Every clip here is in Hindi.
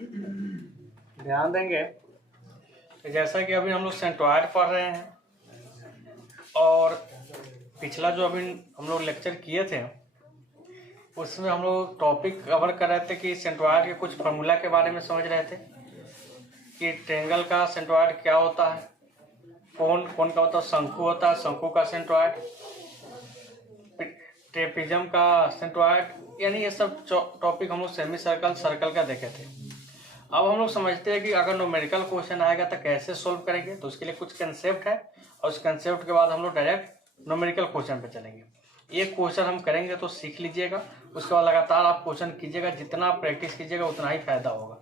ध्यान देंगे कि जैसा कि अभी हम लोग सेंट्रॉयड पढ़ रहे हैं और पिछला जो अभी हम लोग लेक्चर किए थे उसमें हम लोग टॉपिक कवर कर रहे थे कि सेंट्रॉयड के कुछ फार्मूला के बारे में समझ रहे थे कि ट्रेंगल का सेंट्रॉयड क्या होता है, कौन का होता है, शंकु होता है, शंकु का सेंट्रॉयड, ट्रेपेजियम का सेंट्रॉयड, यानी ये सब टॉपिक हम लोग सेमी सर्कल सर्कल का देखे थे। अब हम लोग समझते हैं कि अगर न्यूमेरिकल क्वेश्चन आएगा तो कैसे सोल्व करेंगे, तो उसके लिए कुछ कंसेप्ट है और उस कंसेप्ट के बाद हम लोग डायरेक्ट न्यूमेरिकल क्वेश्चन पे चलेंगे। एक क्वेश्चन हम करेंगे तो सीख लीजिएगा, उसके बाद लगातार आप क्वेश्चन कीजिएगा, जितना आप प्रैक्टिस कीजिएगा उतना ही फायदा होगा।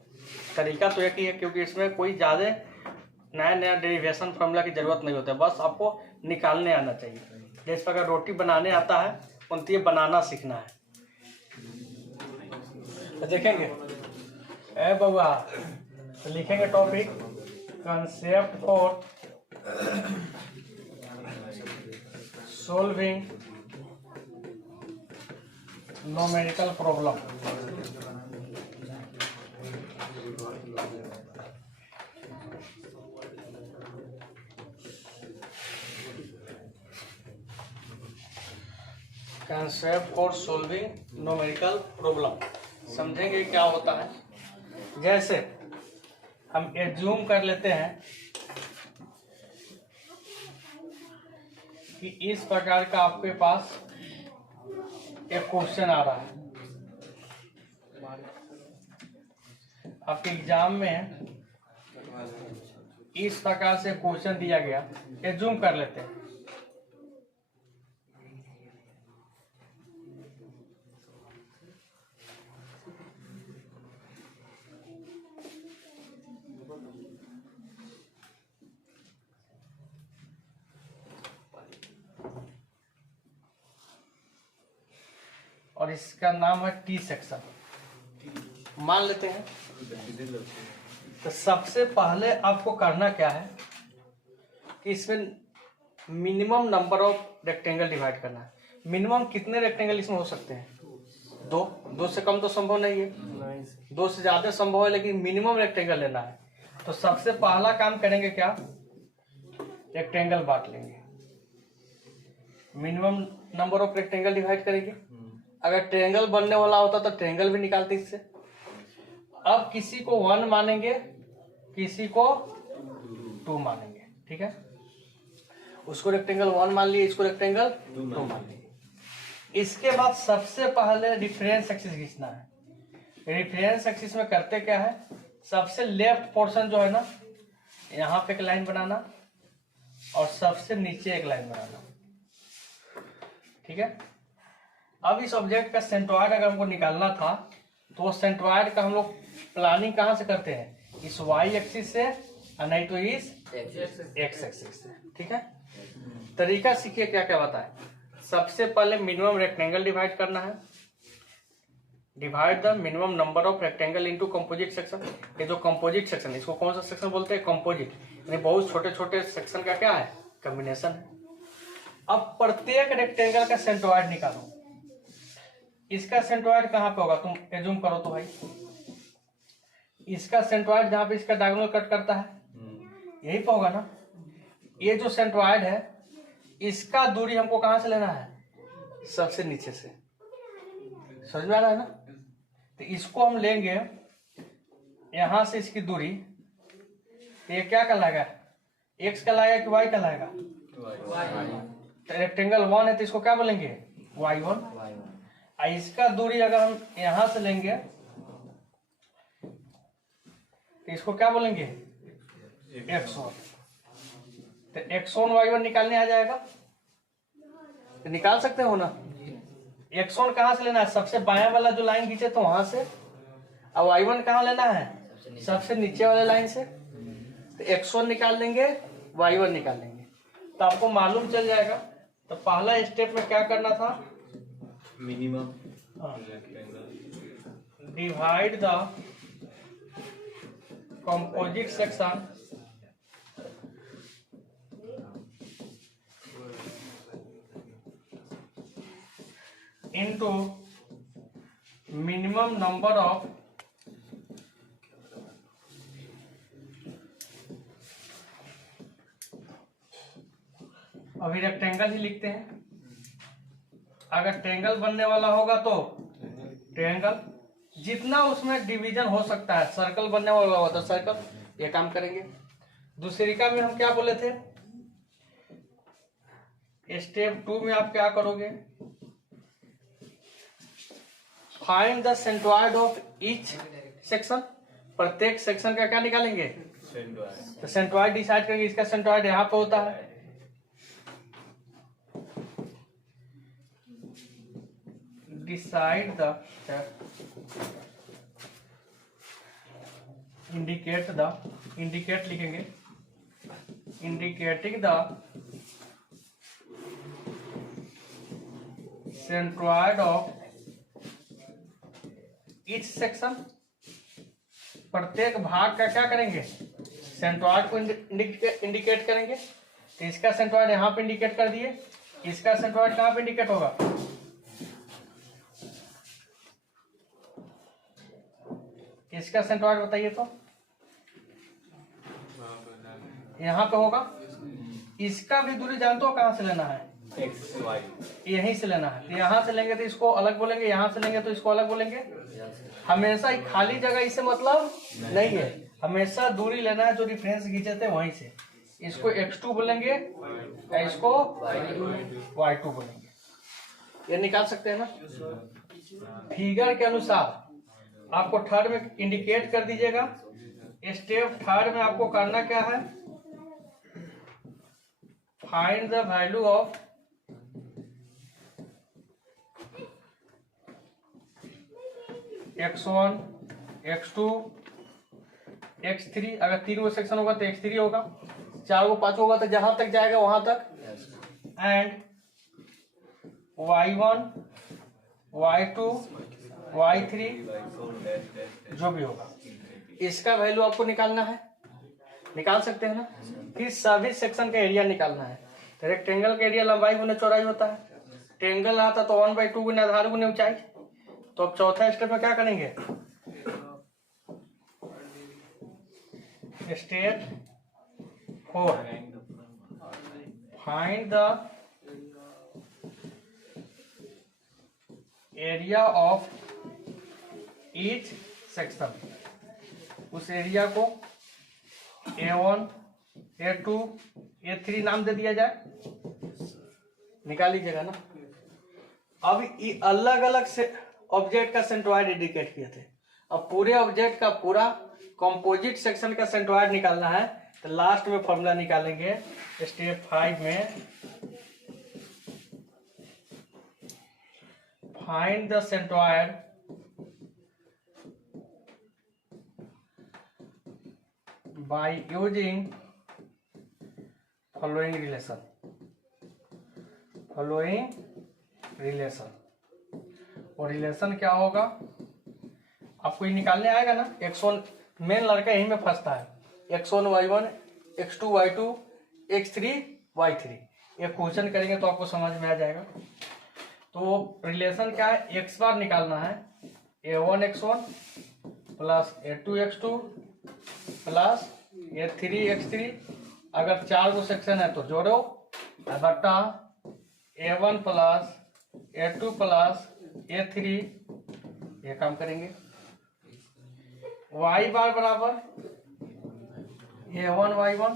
तरीका तो एक ही है क्योंकि इसमें कोई ज़्यादा नया डेरिवेशन फॉर्मूला की जरूरत नहीं होता है, बस आपको निकालने आना चाहिए। जैसे अगर रोटी बनाने आता है उनती ये बनाना सीखना है। तो देखेंगे ए बउआ, तो लिखेंगे topic concept for solving numerical problem. Concept for solving numerical problem समझेंगे क्या होता है। जैसे हम एज्यूम कर लेते हैं कि इस प्रकार का आपके पास एक क्वेश्चन आ रहा है, आपके एग्जाम में इस प्रकार से क्वेश्चन दिया गया, एज्यूम कर लेते हैं। और इसका नाम है टी सेक्शन, मान लेते हैं। तो सबसे पहले आपको करना क्या है कि इसमें minimum number of rectangle divide करना है। मिनिमम कितने रेक्टेंगल इसमें हो सकते हैं? दो से कम तो संभव नहीं है, दो से ज्यादा संभव है, लेकिन मिनिमम रेक्टेंगल लेना है। तो सबसे पहला काम करेंगे क्या, रेक्टेंगल बांट लेंगे, minimum number of rectangle divide करेंगे। अगर ट्रायंगल बनने वाला होता तो ट्रायंगल भी निकालते इससे। अब किसी को 1 मानेंगे, किसी को 2 मानेंगे, ठीक है। उसको रेक्टेंगल 1 मान लिए, इसको रेक्टेंगल 2 मान लिए। इसके बाद सबसे पहले रिफरेंस एक्सिस खींचना है। रिफरेंस एक्सिस में करते क्या है, सबसे लेफ्ट पोर्शन जो है ना, यहाँ पे एक लाइन बनाना और सबसे नीचे एक लाइन बनाना, ठीक है। अब इस ऑब्जेक्ट का सेंट्रॉयड अगर हमको निकालना था तो वो सेंट्रॉयड का हम लोग प्लानिंग कहाँ से करते हैं, इस वाई एक्सिस से और नहीं तो इस एक्स एक्सिस से, ठीक है। तरीका सीखिए क्या क्या बताए। सबसे पहले मिनिमम रेक्टेंगल डिवाइड करना है, divide the minimum number of rectangle into composite section. ये जो कंपोजिट सेक्शन, इसको कौन सा सेक्शन बोलते हैं, कंपोजिट, यानी बहुत छोटे छोटे सेक्शन का क्या है, कॉम्बिनेशन है। अब प्रत्येक रेक्टेंगल का सेंट्रॉयड निकालो। इसका सेंट्रॉयड कहाँ पे होगा, तुम एज्यूम करो तो भाई, इसका सेंट्रॉयड जहां पे इसका डायगोनल कट करता है यही पे होगा ना। ये जो सेंट्रॉयड है इसका दूरी हमको कहां से लेना है, सबसे नीचे से, समझ में आ रहा है ना। तो इसको हम लेंगे यहां से, इसकी दूरी, ये क्या कहलाएगा, एक्स कहलाएगा कि वाई कहलाएगा, तो रेक्टेंगल 1 है तो इसको क्या बोलेंगे, y1। इसका दूरी अगर हम यहां से लेंगे तो इसको क्या बोलेंगे, x1। तो x1 y1 निकालने आ जाएगा, तो निकाल सकते हो ना। x1 कहां से लेना है, सबसे बाएं वाला जो लाइन खींचे तो वहां से, और y1 कहां लेना है, सबसे नीचे वाले लाइन से। तो x1 निकाल लेंगे, y1 निकाल लेंगे, तो आपको मालूम चल जाएगा। तो पहला स्टेप में क्या करना था, minimum divide the composite section into minimum number of अभी रेक्टेंगल ही लिखते हैं। अगर ट्रायंगल बनने वाला होगा तो ट्रायंगल, जितना उसमें डिवीजन हो सकता है, सर्कल बनने वाला होगा तो सर्कल, ये काम करेंगे। दूसरिका में हम क्या बोले थे, स्टेप 2 में आप क्या करोगे, find the centroid of each section, प्रत्येक सेक्शन का क्या निकालेंगे, तो सेंट्रॉइड डिसाइड करेंगे। इसका सेंट्रॉइड यहाँ पे होता है, डिसाइड द, इंडिकेट लिखेंगे, indicating the centroid of each section, प्रत्येक भाग का क्या करेंगे, सेंट्रॉइड को इंडिकेट करेंगे। तो इसका सेंट्रॉइड यहाँ पे इंडिकेट कर दिए, इसका सेंट्रॉइड कहाँ पे इंडिकेट होगा, इसका सेंट्रॉइड बताइए तो, यहाँ पे होगा। इसका भी दूरी जानते हो कहाँ से लेना है, एक्स वाई, यहीं से लेना है। यहाँ से लेंगे तो इसको अलग बोलेंगे, यहाँ से लेंगे तो इसको अलग बोलेंगे। हमेशा ही खाली जगह इससे मतलब नहीं है, हमेशा दूरी लेना है जो डिफरेंस खींचे थे वहीं से। इसको x2 बोलेंगे या इसको y2 बोलेंगे, ये निकाल सकते हैं ना। फिगर के अनुसार आपको थर्ड में इंडिकेट कर दीजिएगा। स्टेप थर्ड में आपको करना क्या है, find the value of x1, x2, x3। अगर 3 गो सेक्शन होगा तो x3 होगा, 4 गो 5 होगा तो जहां तक जाएगा वहां तक, एंड y1, y2, y3 जो भी होगा इसका वैल्यू आपको निकालना है, निकाल सकते हैं ना। फिर सभी सेक्शन का एरिया निकालना है। तो रेक्टेंगल का एरिया लंबाई गुने चौड़ाई होता है, ट्रायंगल आता तो 1/2 गुने आधार गुने ऊंचाई। तो अब चौथा स्टेप में क्या करेंगे, step 4, find the area of each section. उस एरिया को A1, A2, A3 नाम दे दिया जाए, निकाल लीजिएगा ना। अब ये अलग अलग से ऑब्जेक्ट का सेंट्रॉइड इंडिकेट किए थे, अब पूरे ऑब्जेक्ट का पूरा कंपोजिट सेक्शन का सेंट्रॉइड निकालना है। तो लास्ट में फॉर्मूला निकालेंगे स्टेप 5 में, find the centroid by using following relation, और रिलेशन क्या होगा आपको ये निकालने आएगा ना। x1 मेन लड़का यहीं में फंसता है, x1 y1, x2 y2, x3 y3। ये क्वेश्चन करेंगे तो आपको समझ में आ जाएगा। तो रिलेशन क्या है, x बार निकालना है, a1 x1 plus a2 x2 plus a3 x3। अगर 4 गो सेक्शन है तो जोड़ो, बट्टा a1 plus a2 plus a3, ये काम करेंगे। y बार बराबर a1 y1,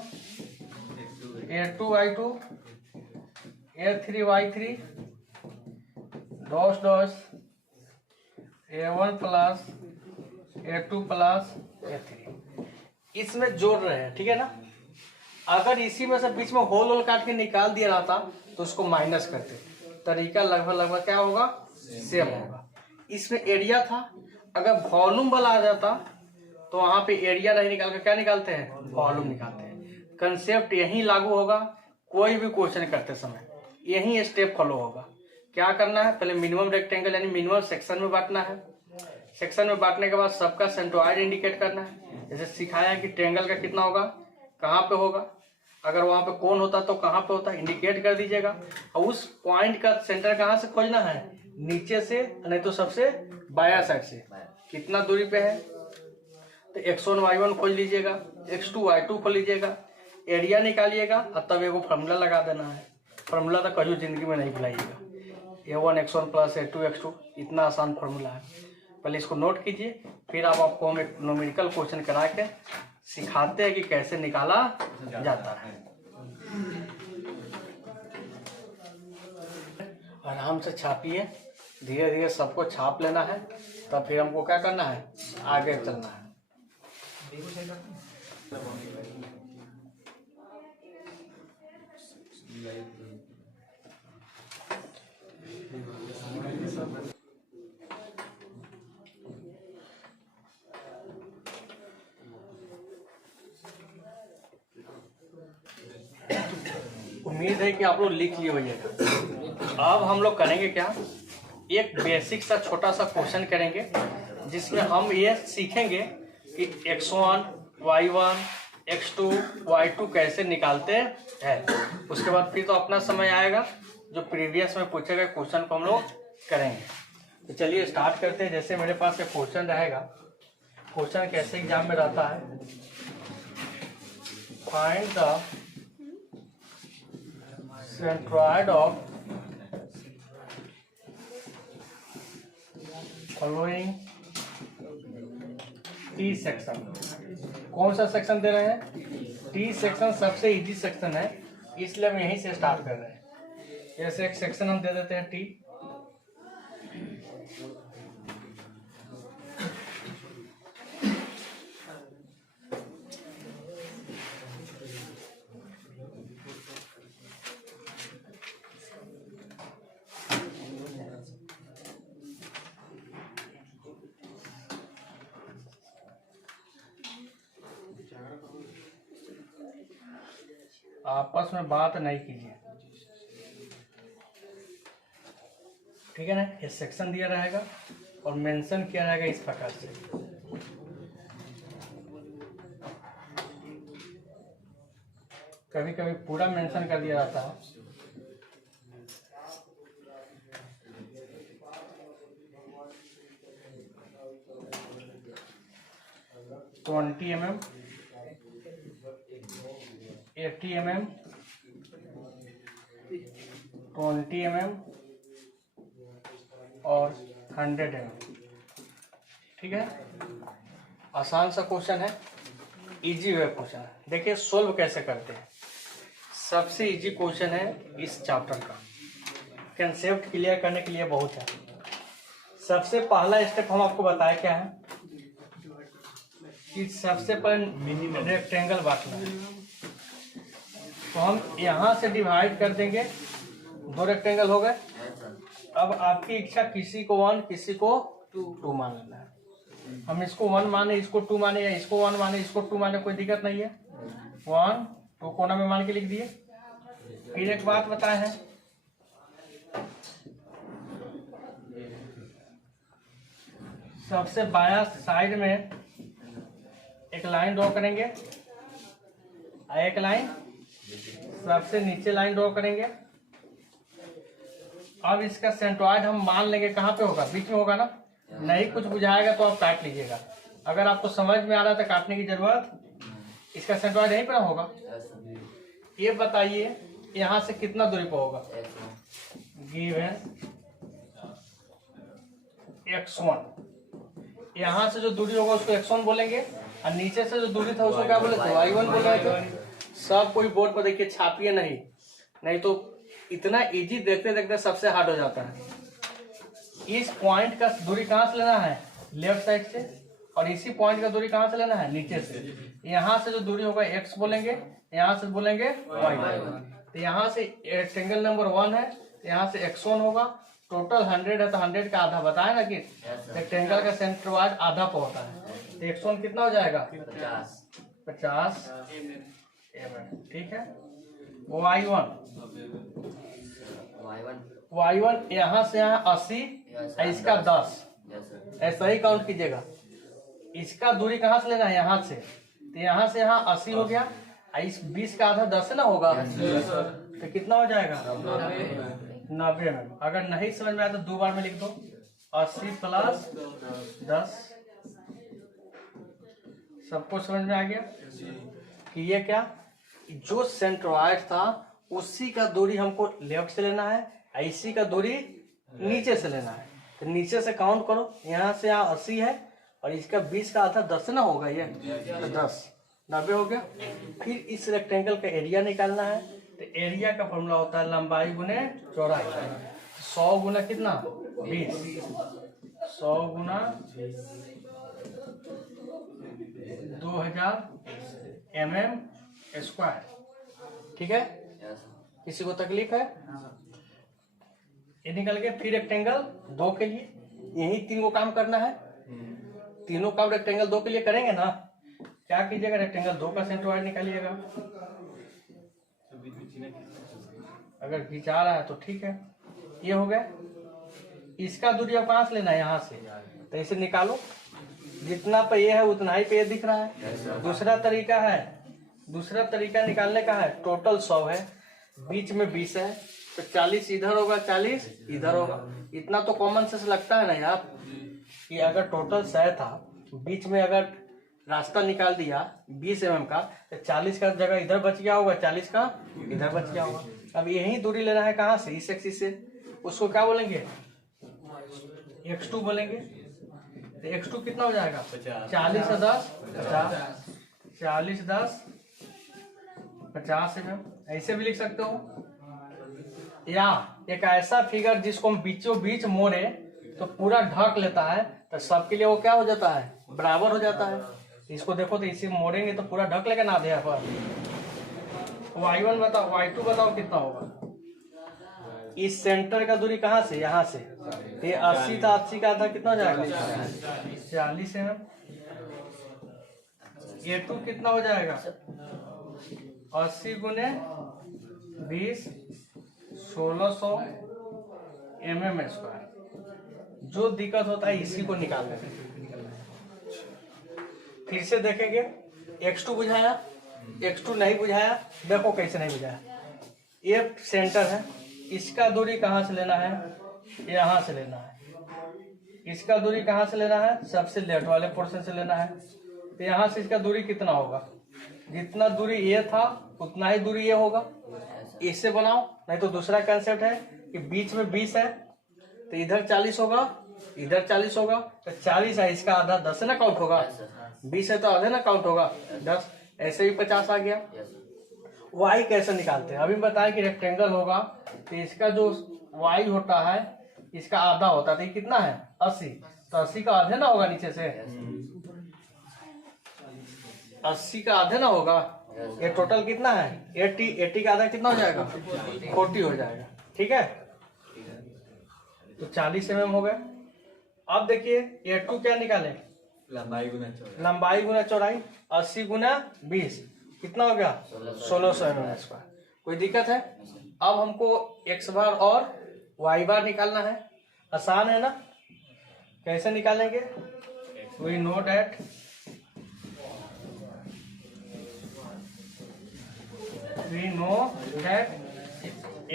a2 y2, a3 y3, DOS DOS a1 plus a2 plus a3, इसमें जोड़ रहे हैं, ठीक है ना। अगर इसी में से बीच में होल होल काट के निकाल दिया रहता तो उसको माइनस करते, तरीका लगभग क्या होगा, सेम होगा। इसमें एरिया था, अगर वॉल्यूम वाला आ जाता तो वहां पे एरिया नहीं निकाल कर क्या निकालते हैं, वॉल्यूम निकालते हैं। कंसेप्ट यही लागू होगा कोई भी क्वेश्चन करते समय, यही स्टेप फॉलो होगा। क्या करना है, पहले मिनिमम रेक्टेंगल यानी मिनिमम सेक्शन में बांटना है। सेक्शन में बांटने के बाद सबका सेंट्रॉइड इंडिकेट करना है। जैसे सिखाया कि ट्रायंगल का कितना होगा, कहाँ पे होगा, अगर वहां पे कोन होता तो कहाँ पे होता, इंडिकेट कर दीजिएगा। और उस पॉइंट का सेंटर कहाँ से खोजना है, नीचे से, नहीं तो सबसे बाया साइड से, कितना दूरी पे है। तो x1 y1 खोज लीजिएगा, x2 y2 खोज लीजिएगा, एरिया निकालिएगा और तब एगो फॉर्मूला लगा देना है। फार्मूला तो कभी जिंदगी में नहीं भुलाइएगा। A1x1 प्लस A2x2 इतना आसान फार्मूला है, पहले इसको नोट कीजिए, फिर आपको हम एक न्यूमेरिकल क्वेश्चन करा के सिखाते हैं कि कैसे निकाला जाता है। आराम से छापिए, धीरे धीरे सबको छाप लेना है, तब फिर हमको क्या करना है, आगे चलना है। उम्मीद है कि आप लोग लिख लिए होइएगा। अब हम लोग करेंगे क्या, एक बेसिक सा छोटा सा क्वेश्चन करेंगे जिसमें हम ये सीखेंगे कि x1 y1 x2 y2 कैसे निकालते हैं। उसके बाद फिर तो अपना समय आएगा जो प्रीवियस में पूछे गए क्वेश्चन को हम लोग करेंगे। तो चलिए स्टार्ट करते हैं। जैसे मेरे पास एक क्वेश्चन रहेगा, क्वेश्चन कैसे एग्जाम में रहता है, find the centroid of following T section. कौन सा सेक्शन दे रहे हैं, टी सेक्शन सबसे इजी सेक्शन है, इसलिए हम यहीं से स्टार्ट कर रहे हैं। जैसे एक सेक्शन हम दे देते हैं टी, आपस में बात नहीं कीजिए, ठीक है ना। ये सेक्शन दिया रहेगा और मेंशन किया रहेगा इस प्रकार से। कभी कभी पूरा मेंशन कर दिया जाता है। तो 20 mm 80 mm 20 mm और 100 mm, ठीक है। आसान सा क्वेश्चन है, इजी वे क्वेश्चन है। देखिए सोल्व कैसे करते हैं। सबसे इजी क्वेश्चन है इस चैप्टर का, कंसेप्ट क्लियर करने के लिए बहुत है। सबसे पहला स्टेप हम आपको बताया क्या है कि सबसे पहले रेक्टेंगल बांटना है। तो हम यहाँ से डिवाइड कर देंगे, 2 रेक्टेंगल हो गए। अब आपकी इच्छा, किसी को 1 किसी को 2 मान लेना है। हम इसको 1 माने, इसको 2 माने, या इसको 1 माने इसको 2 माने, कोई दिक्कत नहीं है। 1 2 कोना में मान के लिख दिए। फिर एक बात बताए हैं, सबसे बायां साइड में एक लाइन ड्रॉ करेंगे, एक लाइन सबसे नीचे लाइन ड्रॉ करेंगे। अब इसका सेंट्रॉइड हम मान लेंगे कहाँ पे होगा, बीच में होगा ना। नहीं कुछ बुझाएगा तो आप काट लीजिएगा, अगर आपको समझ में आ रहा है तो काटने की जरूरत, इसका सेंट्रॉइड यहीं पर होगा। ये बताइए यहाँ से कितना दूरी पर होगा, गिवन x1। यहाँ से जो दूरी होगा उसको x1 बोलेंगे, और नीचे से जो दूरी था उसको क्या बोले थे, y1 बोल रहे थे। सब कोई बोर्ड पर देखिए, छापिए नहीं तो इतना इजी देखते देखते सबसे हार्ड हो जाता है। इस पॉइंट का दूरी कहाँ से लेना है, लेफ्ट साइड से, और इसी पॉइंट का दूरी कहाँ से लेना है, नीचे से। यहाँ से जो दूरी होगा x बोलेंगे, यहाँ से बोलेंगे y। तो यहाँ से रेक्टेंगल नंबर 1 है, यहाँ से x1 होगा। टोटल 100 है तो 100 का आधा बताया ना कि रेक्टेंगल का सेंट्रॉइड आधा पर होता है। तो x1 कितना हो जाएगा, 50 mm, ठीक है। y1 यहाँ से यहाँ 80, इसका 10, ऐसा ही काउंट कीजिएगा। इसका दूरी कहाँ से लेना है, यहाँ से। तो यहाँ से यहाँ 80 हो गया, इस 20 का आधा 10 ना होगा, तो कितना हो जाएगा, 90 में। अगर नहीं समझ में आया तो 2 बार में लिख दो, 80 प्लस 10। सबको समझ में आ गया कि ये क्या, जो सेंट्रॉइड था उसी का दूरी हमको लेफ्ट से लेना है, इसी का दूरी नीचे से लेना है। तो नीचे से काउंट करो, यहाँ से यहाँ 80 है और इसका 20 का आधा 10 ना होगा, ये तो 10 90 हो गया। फिर इस रेक्टेंगल का एरिया निकालना है। तो एरिया का फॉर्मूला होता है लंबाई गुने चौड़ाई। 100 गुना कितना 20, 100 गुना 2000 mm²। ठीक है, किसी को तकलीफ है? ये निकल के फिर रेक्टेंगल 2 के लिए यही 3 को काम करना है। तीनों काम रेक्टेंगल 2 के लिए करेंगे ना। क्या कीजिएगा, रेक्टेंगल 2 का सेंट्रोइड निकालिएगा। अगर खींचा रहा है तो ठीक है, ये हो गया। इसका दूरी अब कहाँ से लेना है, यहाँ से। तो इसे निकालो, जितना पे ये है उतना ही पे ये दिख रहा है। दूसरा तरीका निकालने का है, टोटल 100 है, बीच में 20 है, तो 40 इधर होगा 40 इधर होगा। इतना तो कॉमन सेंस लगता है ना यार, कि अगर टोटल 100 था, बीच में अगर रास्ता निकाल दिया 20 mm का, तो 40 का जगह इधर बच गया होगा, 40 का इधर बच गया होगा। अब यही दूरी लेना है कहाँ से, इस एक्सिस से। उसको क्या बोलेंगे, x2 बोलेंगे। तो x2 कितना हो जाएगा, 40 से 10 50, 40 10 50 mm। ऐसे भी लिख सकते हो, या एक ऐसा फिगर जिसको हम बीचों बीच मोड़े तो पूरा ढक लेता है, तो सबके लिए वो क्या हो जाता है, बराबर हो जाता है। इसको देखो तो इसे मोड़ेंगे तो पूरा ढक लेगा ना आधे पर। y1 बताओ, y2 बताओ कितना होगा। इस सेंटर का दूरी कहाँ से, यहाँ से। ये 80 था, 80 का आधा कितना हो जाएगा 40 mm। a2 कितना हो जाएगा 80 गुने 20 1600 mm²। जो दिक्कत होता है इसी को निकालने में। फिर से देखेंगे, x2 बुझाया, x2 नहीं बुझाया, देखो कैसे नहीं बुझाया। ये सेंटर है, इसका दूरी कहाँ से लेना है, यहाँ से लेना है। इसका दूरी कहाँ से लेना है, सबसे लेफ्ट वाले पोर्शन से लेना है। तो यहाँ से इसका दूरी कितना होगा, जितना दूरी ये था उतना ही दूरी ये होगा। इससे बनाओ, नहीं तो दूसरा कंसेप्ट है कि बीच में 20 है तो इधर 40 होगा, इधर 40 होगा, तो 40 है, इसका आधा 10 से ना काउंट होगा, 20 है तो आधे ना काउंट होगा 10। ऐसे ही 50 आ गया। y कैसे निकालते हैं, अभी बताएं कि रेक्टेंगल होगा तो इसका जो y होता है इसका आधा होता है, तो ये कितना है 80, तो 80 का आधे ना होगा, नीचे से 80 का आधे ना होगा। ये टोटल कितना है 80, 80 का आधा कितना हो जाएगा 40 हो जाएगा। ठीक है, तो 40 mm हो गए। अब देखिए a2 क्या निकाले, लंबाई गुना चौड़ाई, 80 गुना 20 कितना हो गया 1600 mm²। कोई दिक्कत है? अब हमको x बार और y बार निकालना है। आसान है ना, कैसे निकालेंगे, वी नो डैट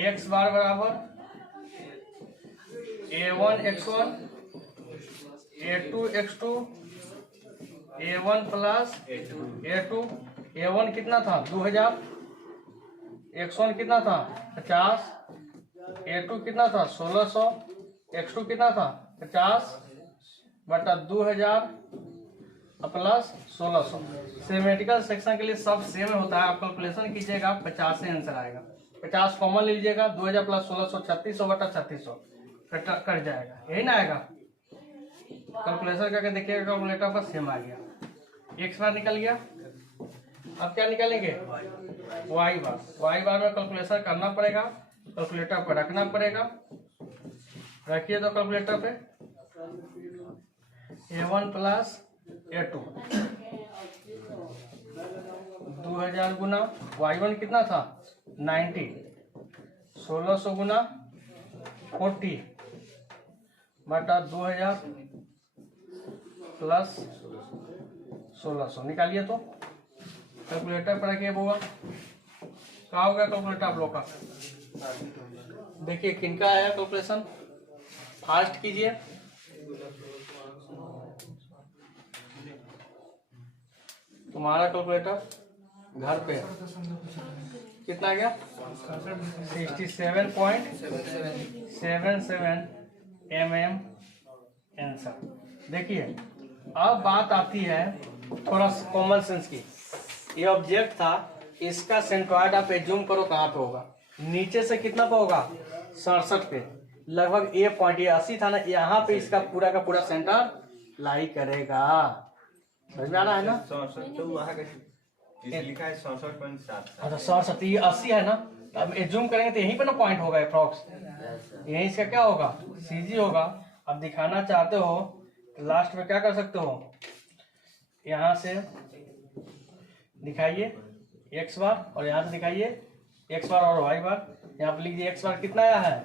x बार बराबर a1 x1 a2 x2 a1 plus a2। a1 कितना था 2000, x1 कितना था 50, a2 कितना था 1600, x2 कितना था 50 बटा 2000 प्लस 1600। सेमेट्रिकल सेक्शन के लिए सब सेम होता है, आप कैलकुलेशन कीजिएगा 50 से आंसर आएगा। 50 कॉमन ले लीजिएगा, 2000 प्लस 1600 3600 बटा 3600 कट जाएगा, यही ना आएगा। कैलकुलेशन करके देखिएगा, कैलकुलेटर पर सेम आ गया। x बार निकल गया। अब क्या निकालेंगे y बार। y बार में कैलकुलेशन करना पड़ेगा, कैलकुलेटर पर रखना पड़ेगा। रखिए तो कैलकुलेटर पे a1 प्लस a2 2000 गुना y1 कितना था 90, 1600 गुना 40 बटा 2000 प्लस 1600 निकालिए तो कैलकुलेटर पर रखिए। बुआ क्या हो गया कैलकुलेटर आप लोग का, देखिए किनका आया कैलकुलेशन, फास्ट कीजिए। तुम्हारा कैलकुलेटर घर पे कितना गया 67.77 mm आंसर। देखिए अब बात आती है थोड़ा कॉमन सेंस की। ये ऑब्जेक्ट था, इसका सेंट्रॉइड आप एज्यूम करो कहाँ पे होगा, नीचे से कितना पे होगा 67 पे, लगभग ये पॉइंट, ये 80 था ना, यहाँ पे इसका पूरा का पूरा सेंटर लाई करेगा। समझ में आ रहा है ना? 67 तो वहाँ का लिखा है 67.7। अच्छा 67, ये 80 है ना, अब एज्यूम करेंगे तो यहीं पे ना पॉइंट होगा अप्रॉक्स, यहीं इसका क्या होगा सीजी होगा। अब दिखाना चाहते हो तो लास्ट में क्या कर सकते हो, यहाँ से दिखाइए x बार और यहाँ से दिखाइए x बार और y बार। यहाँ पे लिखिए x बार कितना आया है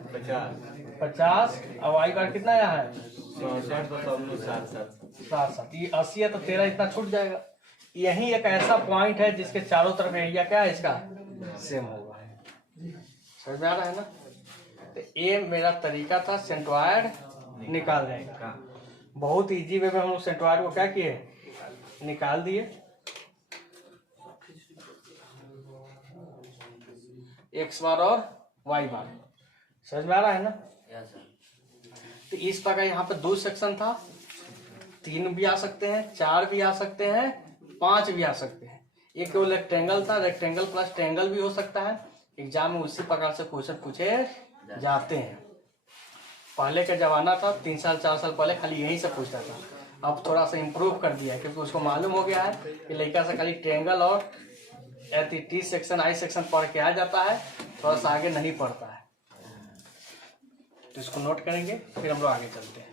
50 और y बार कितना आया है 67। ये 80 है तो 13 इतना छूट जाएगा। यही एक ऐसा पॉइंट है जिसके चारों तरफ एरिया क्या है इसका सेम होगा। समझ में आ रहा है ना? तो ये मेरा तरीका था सेंट्रॉइड निकालने का। बहुत इजी वे में हम लोग सेंट्रॉइड को क्या किए, निकाल दिए। x बार और y बार। समझ में आ रहा है ना? तो इस प्रकार यहाँ पे 2 सेक्शन था, 3 भी आ सकते हैं, 4 भी आ सकते हैं, 5 भी आ सकते हैं। ये केवल रेक्टेंगल था, रेक्टेंगल प्लस ट्रायंगल भी हो सकता है। एग्जाम में उसी प्रकार से क्वेश्चन पूछे जाते हैं। पहले का जमाना था 3 साल 4 साल पहले खाली यही से पूछता था, अब थोड़ा सा इम्प्रूव कर दिया है क्योंकि उसको मालूम हो गया है कि लड़का से खाली ट्रायंगल और टी सेक्शन आई सेक्शन पढ़ के आ जाता है, थोड़ा सा आगे नहीं पढ़ता है। तो इसको नोट करेंगे, फिर हम लोग आगे चलते हैं।